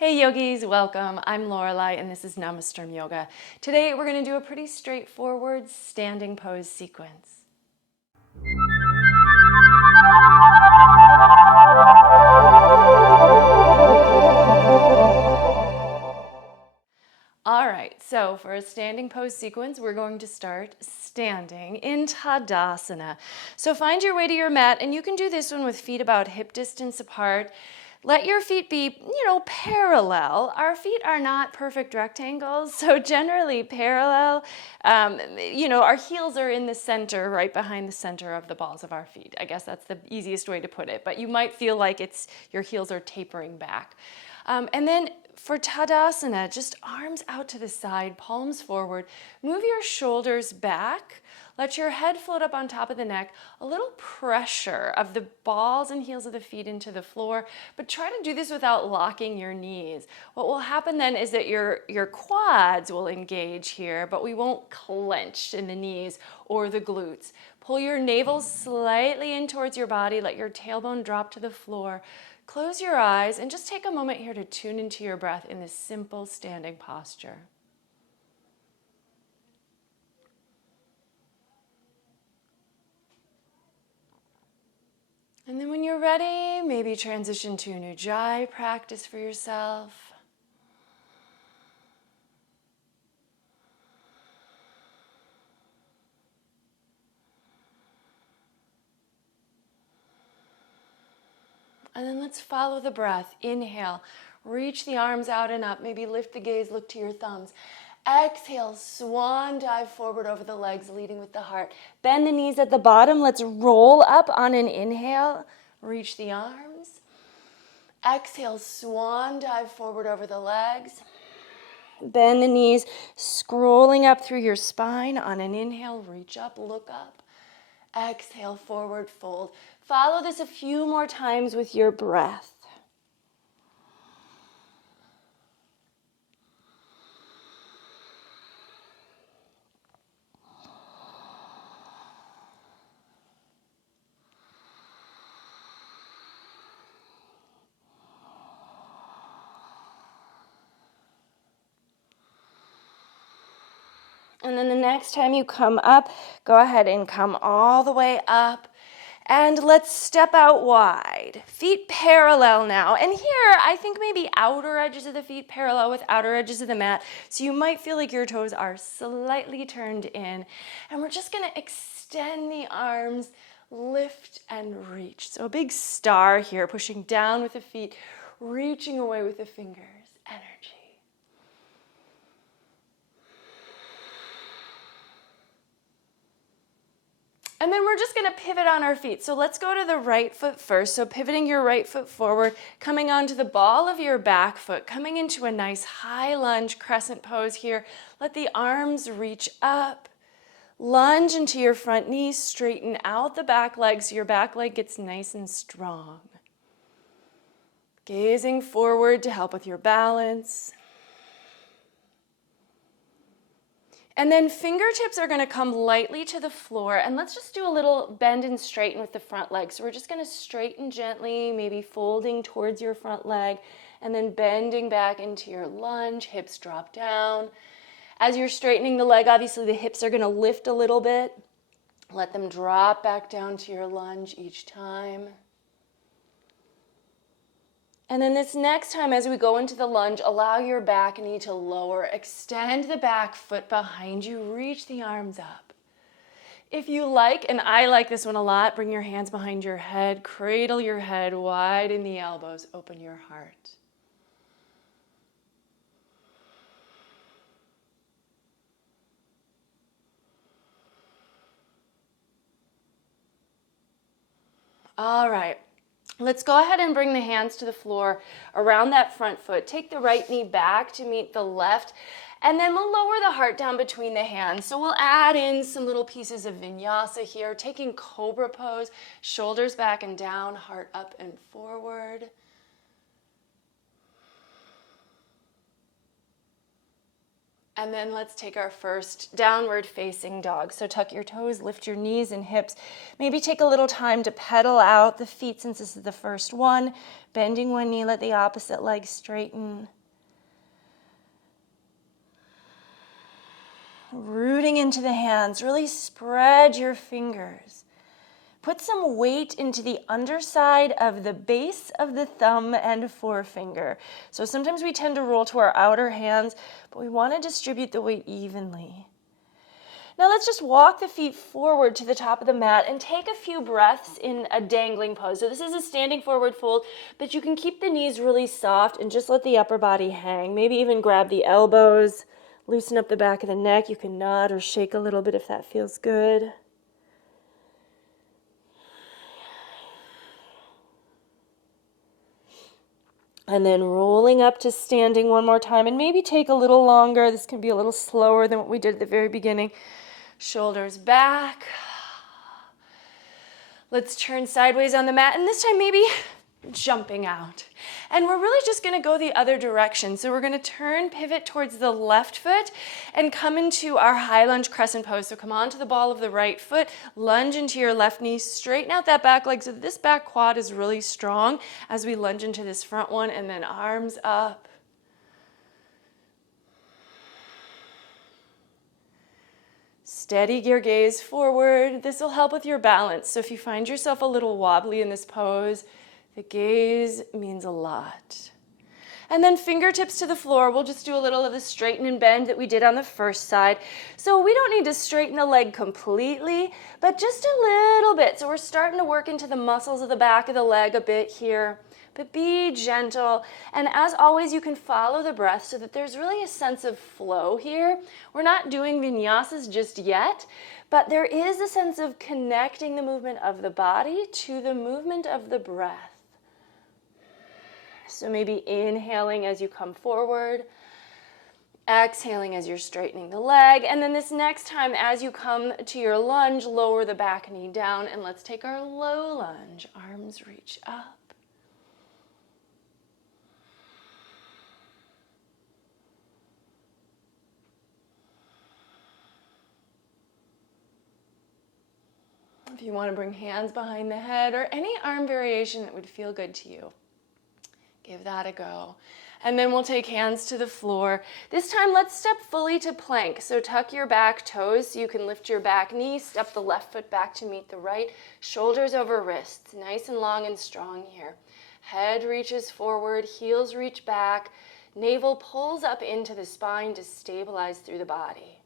Hey yogis, welcome. I'm Lorelai and this is Namasturm Yoga. Today we're going to do a pretty straightforward standing pose sequence. All right, so for a standing pose sequence, we're going to start standing in Tadasana. So find your way to your mat, and you can do this one with feet about hip distance apart. Let your feet be, parallel. Our feet are not perfect rectangles, so generally parallel. Our heels are in the center, right behind the center of the balls of our feet. I guess that's the easiest way to put it, but you might feel like your heels are tapering back. And then for Tadasana, just arms out to the side, palms forward. Move your shoulders back. Let your head float up on top of the neck. A little pressure of the balls and heels of the feet into the floor, but try to do this without locking your knees. What will happen then is that your quads will engage here, but we won't clench in the knees or the glutes. Pull your navel slightly in towards your body. Let your tailbone drop to the floor. Close your eyes and just take a moment here to tune into your breath in this simple standing posture. And then when you're ready, maybe transition to a new Ujjayi practice for yourself. And then let's follow the breath. Inhale, reach the arms out and up. Maybe lift the gaze, look to your thumbs. Exhale, swan dive forward over the legs, leading with the heart. Bend the knees at the bottom. Let's roll up on an inhale. Reach the arms. Exhale, swan dive forward over the legs. Bend the knees, scrolling up through your spine. On an inhale, reach up, look up. Exhale, forward fold. Follow this a few more times with your breath. And then the next time you come up, go ahead and come all the way up. And let's step out wide. Feet parallel now. And here, I think maybe outer edges of the feet parallel with outer edges of the mat. So you might feel like your toes are slightly turned in. And we're just going to extend the arms, lift and reach. So a big star here, pushing down with the feet, reaching away with the fingers. Energy. And then we're just going to pivot on our feet. So let's go to the right foot first. So pivoting your right foot forward, coming onto the ball of your back foot, coming into a nice high lunge crescent pose here. Let the arms reach up. Lunge into your front knee, straighten out the back leg so your back leg gets nice and strong. Gazing forward to help with your balance. And then fingertips are going to come lightly to the floor, and let's just do a little bend and straighten with the front leg. So we're just going to straighten gently, maybe folding towards your front leg, and then bending back into your lunge, hips drop down. As you're straightening the leg, obviously the hips are going to lift a little bit. Let them drop back down to your lunge each time. And then this next time as we go into the lunge, allow your back knee to lower. Extend the back foot behind you. Reach the arms up. If you like, and I like this one a lot, bring your hands behind your head. Cradle your head, widen the elbows, open your heart. All right. Let's go ahead and bring the hands to the floor around that front foot. Take the right knee back to meet the left, and then we'll lower the heart down between the hands. So we'll add in some little pieces of vinyasa here, taking cobra pose, shoulders back and down, heart up and forward. And then let's take our first downward facing dog. So tuck your toes, lift your knees and hips. Maybe take a little time to pedal out the feet since this is the first one. Bending one knee, let the opposite leg straighten. Rooting into the hands, really spread your fingers. Put some weight into the underside of the base of the thumb and forefinger. So sometimes we tend to roll to our outer hands, but we want to distribute the weight evenly. Now let's just walk the feet forward to the top of the mat and take a few breaths in a dangling pose. So this is a standing forward fold, but you can keep the knees really soft and just let the upper body hang. Maybe even grab the elbows, loosen up the back of the neck. You can nod or shake a little bit if that feels good. And then rolling up to standing one more time, and maybe take a little longer. This can be a little slower than what we did at the very beginning. Shoulders back. Let's turn sideways on the mat, and this time maybe jumping out. And we're really just going to go the other direction. So we're going to turn, pivot towards the left foot and come into our high lunge crescent pose. So come onto the ball of the right foot, lunge into your left knee, straighten out that back leg so that this back quad is really strong as we lunge into this front one, and then arms up. Steady your gaze forward. This will help with your balance. So if you find yourself a little wobbly in this pose, the gaze means a lot. And then fingertips to the floor. We'll just do a little of the straighten and bend that we did on the first side. So we don't need to straighten the leg completely, but just a little bit. So we're starting to work into the muscles of the back of the leg a bit here. But be gentle. And as always, you can follow the breath so that there's really a sense of flow here. We're not doing vinyasas just yet, but there is a sense of connecting the movement of the body to the movement of the breath. So maybe inhaling as you come forward, exhaling as you're straightening the leg, and then this next time as you come to your lunge, lower the back knee down, and let's take our low lunge. Arms reach up. If you want to bring hands behind the head or any arm variation that would feel good to you, give that a go. And then we'll take hands to the floor. This time, let's step fully to plank. So tuck your back toes so you can lift your back knee, step the left foot back to meet the right, shoulders over wrists, nice and long and strong here. Head reaches forward, heels reach back, navel pulls up into the spine to stabilize through the body.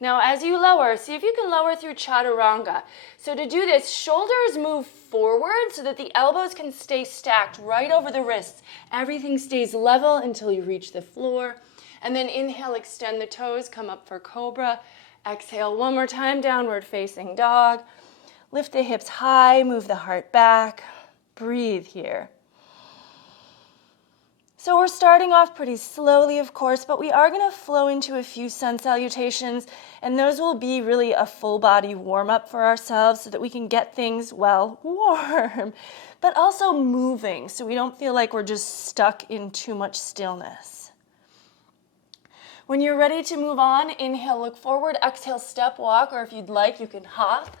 Now, as you lower, see if you can lower through chaturanga. So to do this, shoulders move forward so that the elbows can stay stacked right over the wrists. Everything stays level until you reach the floor. And then inhale, extend the toes, come up for cobra. Exhale one more time, downward facing dog. Lift the hips high, move the heart back. Breathe here. So we're starting off pretty slowly, of course, but we are going to flow into a few sun salutations, and those will be really a full body warm-up for ourselves so that we can get things, well, warm, but also moving so we don't feel like we're just stuck in too much stillness. When you're ready to move on, inhale, look forward, exhale, step walk, or if you'd like, you can hop.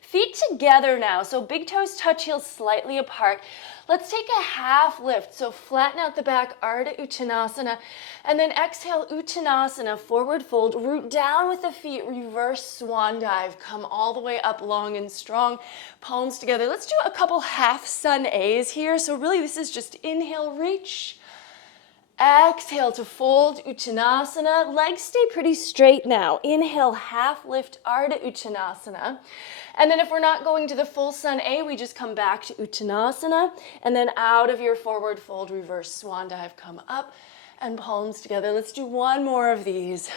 Feet together now, so big toes touch heels slightly apart. Let's take a half lift, so flatten out the back, Ardha Uttanasana, and then exhale, Uttanasana, forward fold, root down with the feet, reverse swan dive, come all the way up long and strong, palms together. Let's do a couple half sun A's here, so really this is just inhale, reach, exhale to fold, Uttanasana, legs stay pretty straight now. Inhale, half lift, Ardha Uttanasana. And then if we're not going to the full sun A, we just come back to Uttanasana, and then out of your forward fold, reverse swan dive, come up and palms together. Let's do one more of these.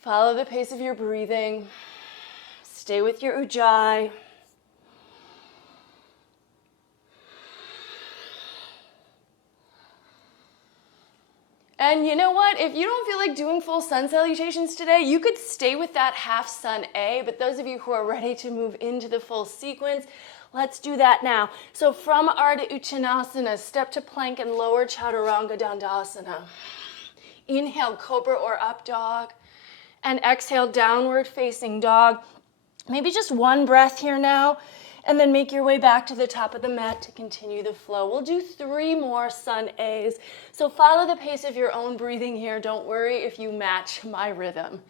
Follow the pace of your breathing. Stay with your ujjayi. And you know what? If you don't feel like doing full sun salutations today, you could stay with that half sun A, but those of you who are ready to move into the full sequence, Let's do that now. So from Ardha Uttanasana, step to plank and lower Chaturanga Dandasana. Inhale, cobra or up dog. And exhale, downward facing dog. Maybe just one breath here now. And then make your way back to the top of the mat to continue the flow. We'll do 3 more sun A's. So follow the pace of your own breathing here. Don't worry if you match my rhythm.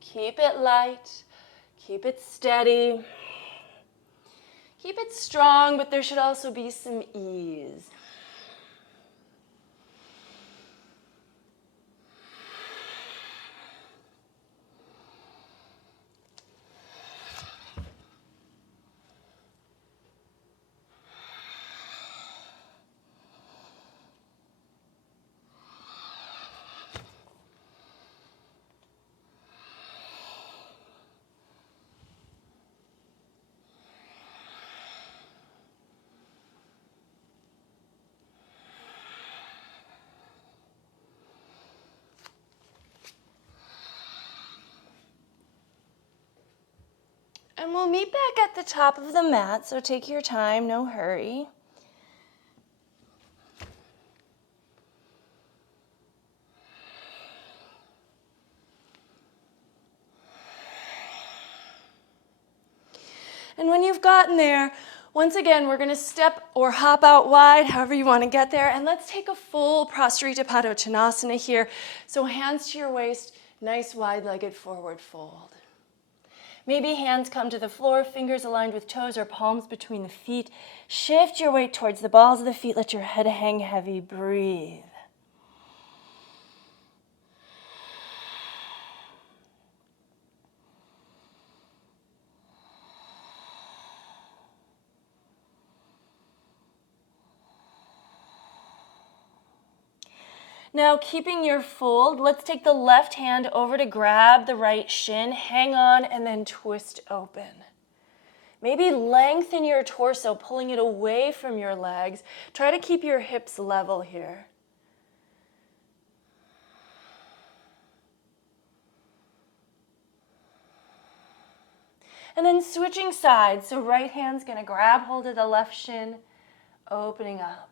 Keep it light. Keep it steady. Keep it strong, but there should also be some ease. And we'll meet back at the top of the mat, so take your time, no hurry. And when you've gotten there, once again, we're going to step or hop out wide, however you want to get there. And let's take a full Prostrita Padottanasana here. So hands to your waist, nice wide-legged forward fold. Maybe hands come to the floor, fingers aligned with toes or palms between the feet. Shift your weight towards the balls of the feet. Let your head hang heavy. Breathe. Now, keeping your fold, let's take the left hand over to grab the right shin, hang on, and then twist open. Maybe lengthen your torso, pulling it away from your legs. Try to keep your hips level here. And then switching sides. So right hand's going to grab hold of the left shin, opening up.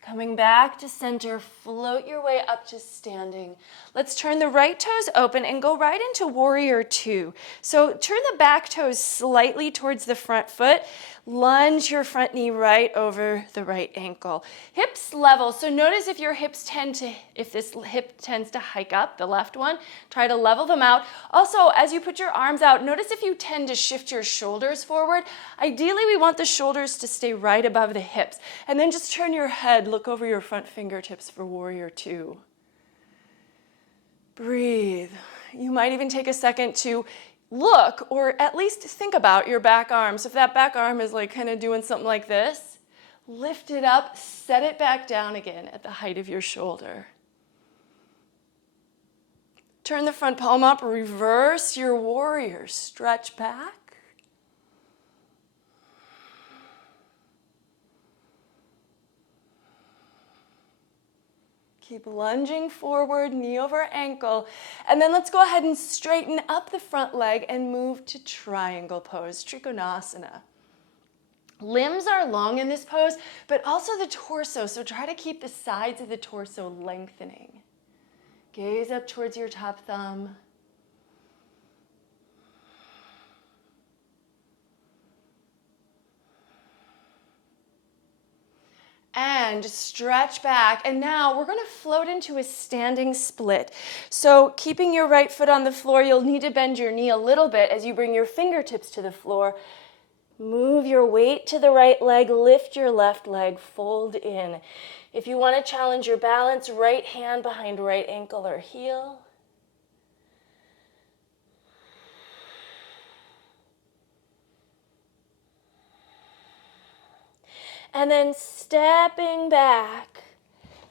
Coming back to center, float your way up to standing. Let's turn the right toes open and go right into Warrior Two. So turn the back toes slightly towards the front foot. Lunge your front knee right over the right ankle. Hips level. So notice if this hip tends to hike up, the left one, try to level them out. Also, as you put your arms out, notice if you tend to shift your shoulders forward. Ideally, we want the shoulders to stay right above the hips. And then just turn your head, look over your front fingertips for Warrior Two. Breathe. You might even take a second to look or at least think about your back arm. So if that back arm is like kind of doing something like this, lift it up, set it back down again at the height of your shoulder. Turn the front palm up, reverse your warrior, stretch back. Keep lunging forward, knee over ankle. And then let's go ahead and straighten up the front leg and move to triangle pose, Trikonasana. Limbs are long in this pose, but also the torso, so try to keep the sides of the torso lengthening. Gaze up towards your top thumb. And stretch back. And now we're going to float into a standing split. So keeping your right foot on the floor, you'll need to bend your knee a little bit as you bring your fingertips to the floor. Move your weight to the right leg, lift your left leg, fold in. If you want to challenge your balance, right hand behind right ankle or heel. And then stepping back,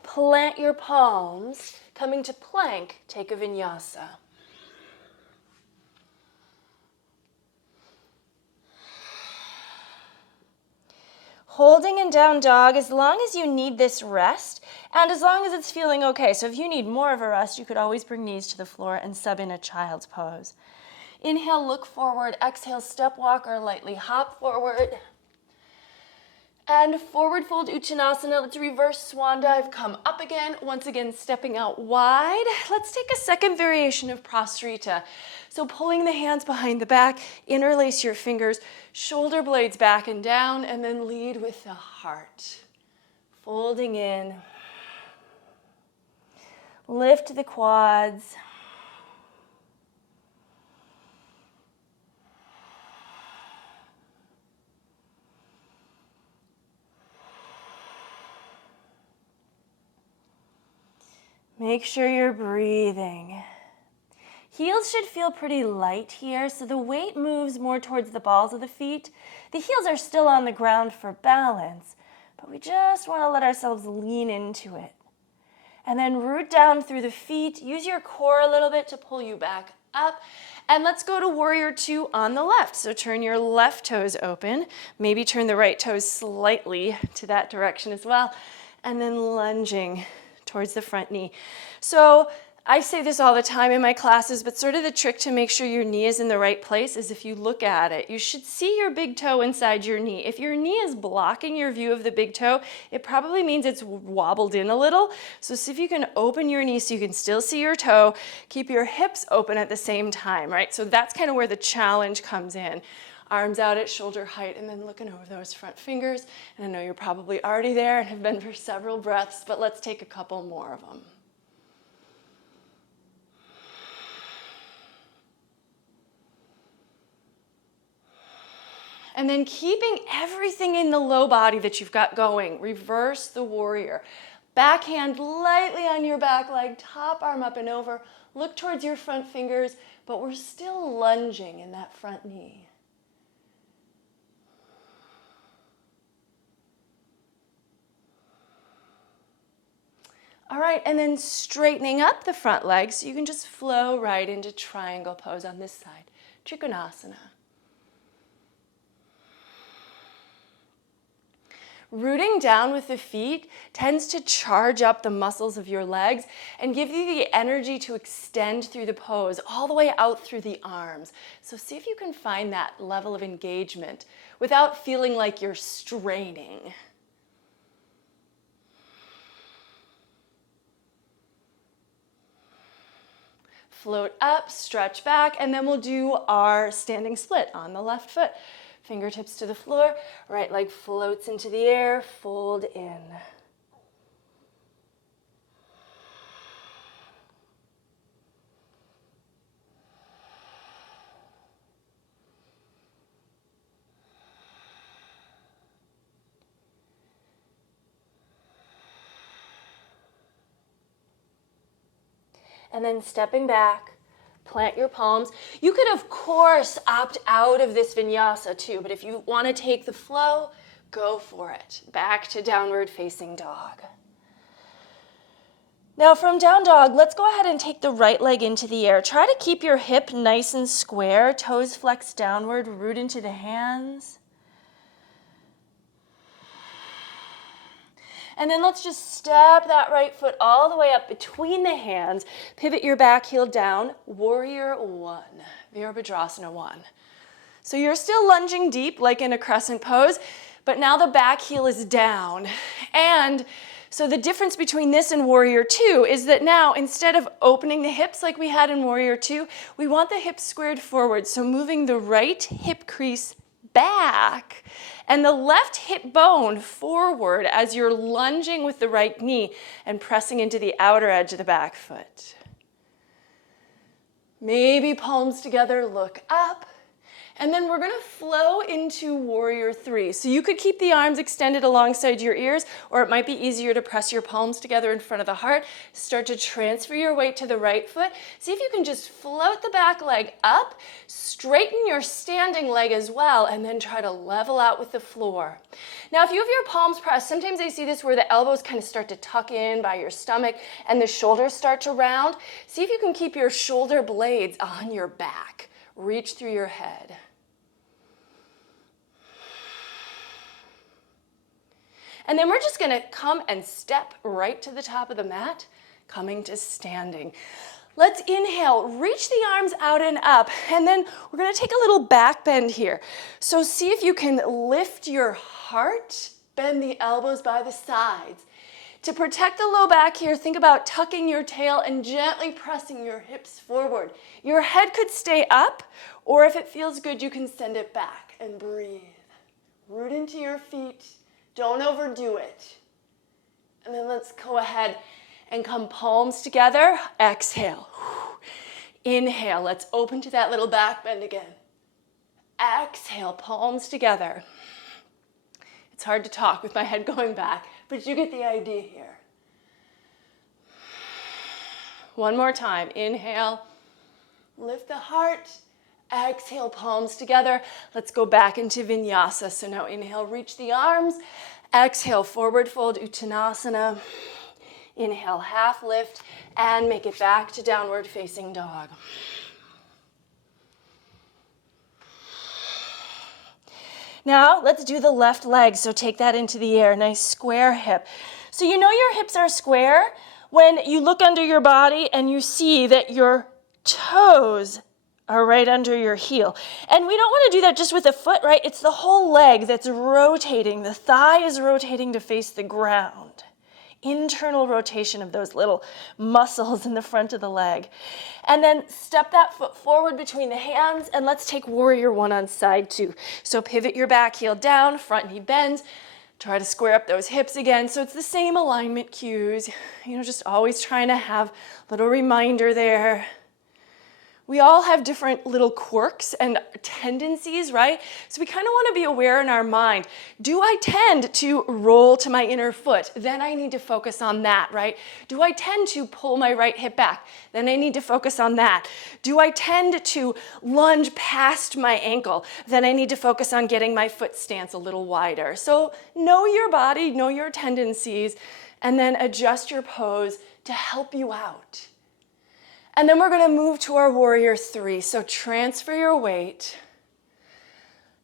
plant your palms, coming to plank, take a vinyasa. Holding in down dog as long as you need this rest and as long as it's feeling okay. So if you need more of a rest, you could always bring knees to the floor and sub in a child's pose. Inhale, look forward. Exhale, step walk or lightly hop forward. And forward fold Uttanasana. Let's reverse swan dive, come up again. Once again, stepping out wide. Let's take a second variation of Prasarita. So pulling the hands behind the back, interlace your fingers, shoulder blades back and down, and then lead with the heart. Folding in. Lift the quads. Make sure you're breathing. Heels should feel pretty light here, so the weight moves more towards the balls of the feet. The heels are still on the ground for balance, but we just want to let ourselves lean into it. And then root down through the feet. Use your core a little bit to pull you back up. And let's go to Warrior Two on the left. So turn your left toes open. Maybe turn the right toes slightly to that direction as well. And then lunging towards the front knee. So I say this all the time in my classes, but sort of the trick to make sure your knee is in the right place is if you look at it, you should see your big toe inside your knee. If your knee is blocking your view of the big toe, it probably means it's wobbled in a little. So see if you can open your knee so you can still see your toe. Keep your hips open at the same time, right? So that's kind of where the challenge comes in. Arms out at shoulder height and then looking over those front fingers. And I know you're probably already there and have been for several breaths, but let's take a couple more of them. And then keeping everything in the low body that you've got going. Reverse the warrior. Backhand lightly on your back leg, top arm up and over. Look towards your front fingers, but we're still lunging in that front knee. All right, and then straightening up the front leg so you can just flow right into triangle pose on this side. Trikonasana. Rooting down with the feet tends to charge up the muscles of your legs and give you the energy to extend through the pose all the way out through the arms. So see if you can find that level of engagement without feeling like you're straining. Float up, stretch back, and then we'll do our standing split on the left foot. Fingertips to the floor, right leg floats into the air, fold in. And then stepping back, plant your palms. You could, of course, opt out of this vinyasa too, but if you want to take the flow, go for it. Back to downward facing dog. Now from down dog, let's go ahead and take the right leg into the air. Try to keep your hip nice and square, toes flex downward, root into the hands. And then let's just step that right foot all the way up between the hands. Pivot your back heel down. Warrior One, Virabhadrasana 1. So you're still lunging deep like in a crescent pose, but now the back heel is down. And so the difference between this and Warrior 2 is that now instead of opening the hips like we had in Warrior 2, we want the hips squared forward. So moving the right hip crease back and the left hip bone forward as you're lunging with the right knee and pressing into the outer edge of the back foot. Maybe palms together, look up. And then we're gonna flow into warrior three. So you could keep the arms extended alongside your ears, or it might be easier to press your palms together in front of the heart. Start to transfer your weight to the right foot. See if you can just float the back leg up, straighten your standing leg as well, and then try to level out with the floor. Now, if you have your palms pressed, sometimes I see this where the elbows kind of start to tuck in by your stomach and the shoulders start to round. See if you can keep your shoulder blades on your back. Reach through your head. And then we're just gonna come and step right to the top of the mat, coming to standing. Let's inhale, reach the arms out and up, and then we're gonna take a little back bend here. So see if you can lift your heart, bend the elbows by the sides. To protect the low back here, think about tucking your tail and gently pressing your hips forward. Your head could stay up, or if it feels good, you can send it back and breathe. Root into your feet. Don't overdo it. And then let's go ahead and come palms together. Exhale. Inhale. Let's open to that little back bend again. Exhale. Palms together. It's hard to talk with my head going back, but you get the idea here. One more time. Inhale. Lift the heart. Exhale, palms together. Let's go back into vinyasa. So now inhale, reach the arms. Exhale, forward fold, Uttanasana. Inhale, half lift, and make it back to downward facing dog. Now let's do the left leg. So take that into the air, nice square hip. So you know your hips are square when you look under your body and you see that your toes are right under your heel. And we don't want to do that just with the foot, right? It's the whole leg that's rotating. The thigh is rotating to face the ground. Internal rotation of those little muscles in the front of the leg. And then step that foot forward between the hands, and let's take warrior one on side two. So pivot your back heel down, front knee bends. Try to square up those hips again. So it's the same alignment cues. Just always trying to have a little reminder there. We all have different little quirks and tendencies, right? So we kind of want to be aware in our mind. Do I tend to roll to my inner foot? Then I need to focus on that, right? Do I tend to pull my right hip back? Then I need to focus on that. Do I tend to lunge past my ankle? Then I need to focus on getting my foot stance a little wider. So know your body, know your tendencies, and then adjust your pose to help you out. And then we're going to move to our warrior three. So transfer your weight.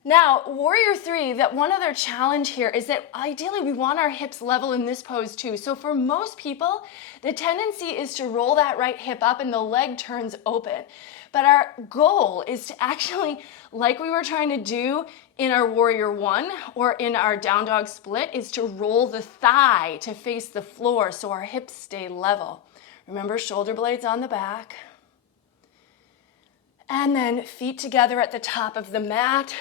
Now, warrior three, that one other challenge here is that ideally we want our hips level in this pose too. So for most people, the tendency is to roll that right hip up and the leg turns open. But our goal is to actually, like we were trying to do in our warrior one or in our down dog split, is to roll the thigh to face the floor so our hips stay level. Remember, shoulder blades on the back. And then feet together at the top of the mat.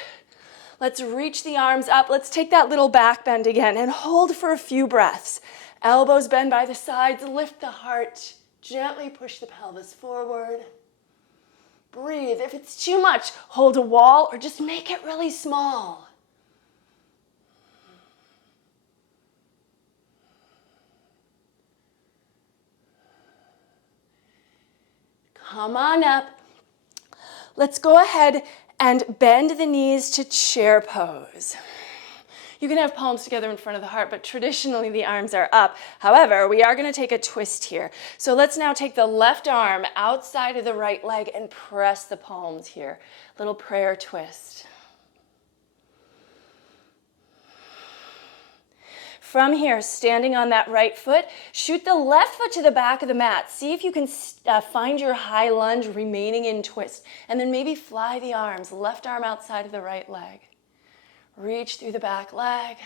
Let's reach the arms up. Let's take that little back bend again and hold for a few breaths. Elbows bend by the sides, lift the heart. Gently push the pelvis forward. Breathe. If it's too much, hold a wall or just make it really small. Come on up. Let's go ahead and bend the knees to chair pose. You can have palms together in front of the heart, but traditionally the arms are up. However, we are going to take a twist here. So let's now take the left arm outside of the right leg and press the palms here. Little prayer twist. From here, standing on that right foot, shoot the left foot to the back of the mat. See if you can find your high lunge remaining in twist. And then maybe fly the arms, left arm outside of the right leg. Reach through the back leg.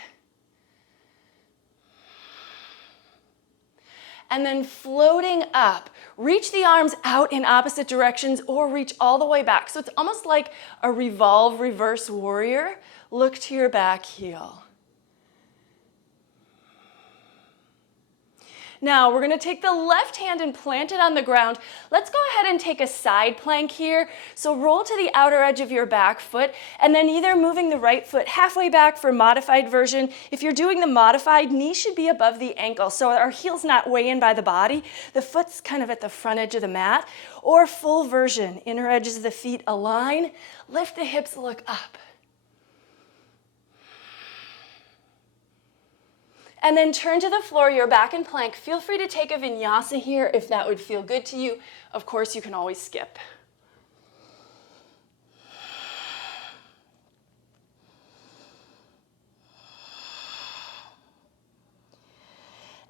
And then floating up, reach the arms out in opposite directions or reach all the way back. So it's almost like a revolve reverse warrior. Look to your back heel. Now we're gonna take the left hand and plant it on the ground. Let's go ahead and take a side plank here. So roll to the outer edge of your back foot, and then either moving the right foot halfway back for modified version. If you're doing the modified, knee should be above the ankle, so our heel's not way in by the body. The foot's kind of at the front edge of the mat. Or full version, inner edges of the feet align, lift the hips, look up. And then turn to the floor, you're back in plank. Feel free to take a vinyasa here if that would feel good to you. Of course, you can always skip.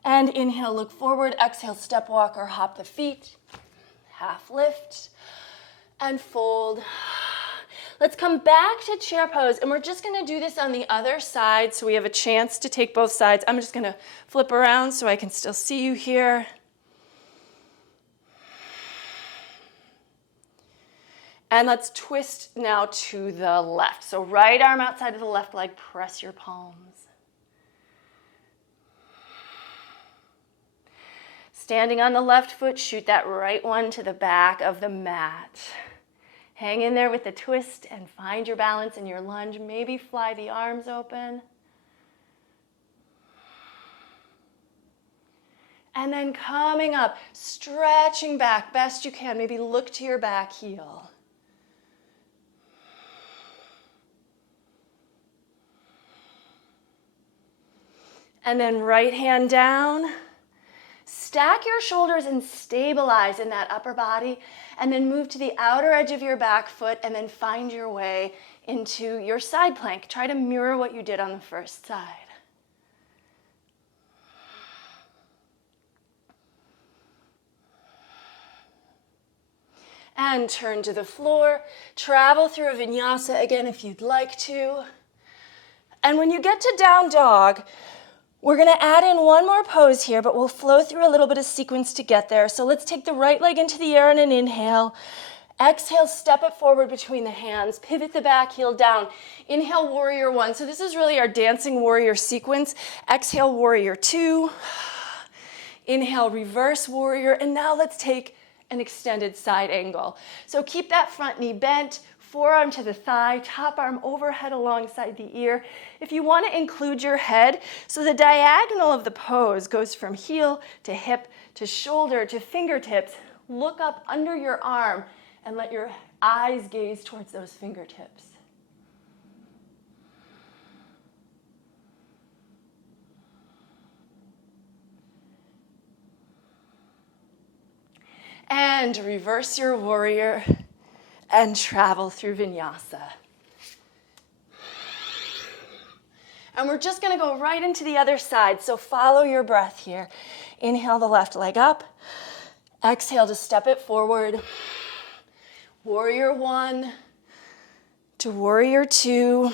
And inhale, look forward. Exhale, step walk or hop the feet. Half lift and fold. Let's come back to chair pose, and we're just gonna do this on the other side so we have a chance to take both sides. I'm just gonna flip around so I can still see you here. And let's twist now to the left. So right arm outside of the left leg, press your palms. Standing on the left foot, shoot that right one to the back of the mat. Hang in there with the twist and find your balance in your lunge. Maybe fly the arms open. And then coming up, stretching back best you can. Maybe look to your back heel. And then right hand down. Stack your shoulders and stabilize in that upper body, and then move to the outer edge of your back foot and then find your way into your side plank. Try to mirror what you did on the first side. And turn to the floor. Travel through a vinyasa again if you'd like to. And when you get to down dog, we're gonna add in one more pose here, but we'll flow through a little bit of sequence to get there. So let's take the right leg into the air on an inhale. Exhale, step it forward between the hands. Pivot the back heel down. Inhale, warrior one. So this is really our dancing warrior sequence. Exhale, warrior two. Inhale, reverse warrior. And now let's take an extended side angle. So keep that front knee bent. Forearm to the thigh, top arm overhead alongside the ear. If you want to include your head, so the diagonal of the pose goes from heel to hip to shoulder to fingertips, look up under your arm and let your eyes gaze towards those fingertips. And reverse your warrior and travel through vinyasa. And we're just gonna go right into the other side, so follow your breath here. Inhale the left leg up. Exhale to step it forward. Warrior one to warrior two.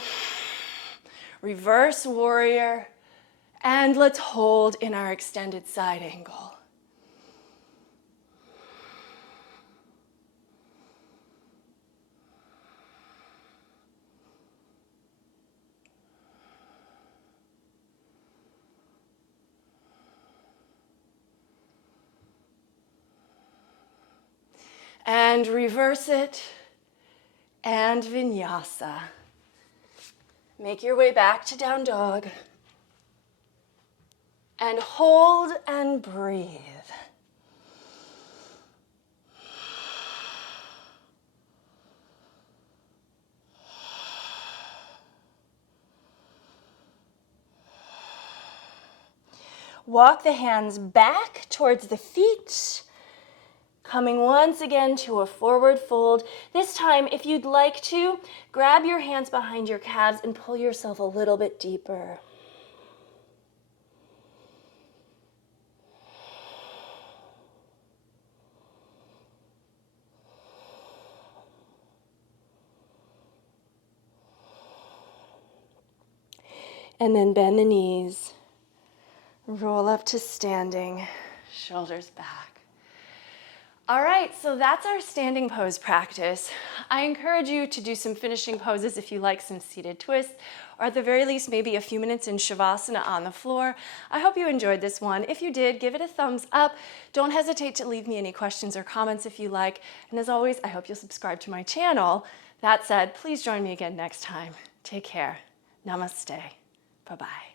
Reverse warrior. And let's hold in our extended side angle. And reverse it, and vinyasa. Make your way back to down dog. And hold and breathe. Walk the hands back towards the feet. Coming once again to a forward fold. This time, if you'd like to, grab your hands behind your calves and pull yourself a little bit deeper. And then bend the knees. Roll up to standing, shoulders back. All right, so that's our standing pose practice. I encourage you to do some finishing poses if you like some seated twists, or at the very least, maybe a few minutes in Shavasana on the floor. I hope you enjoyed this one. If you did, give it a thumbs up. Don't hesitate to leave me any questions or comments if you like. And as always, I hope you'll subscribe to my channel. That said, please join me again next time. Take care. Namaste. Bye-bye.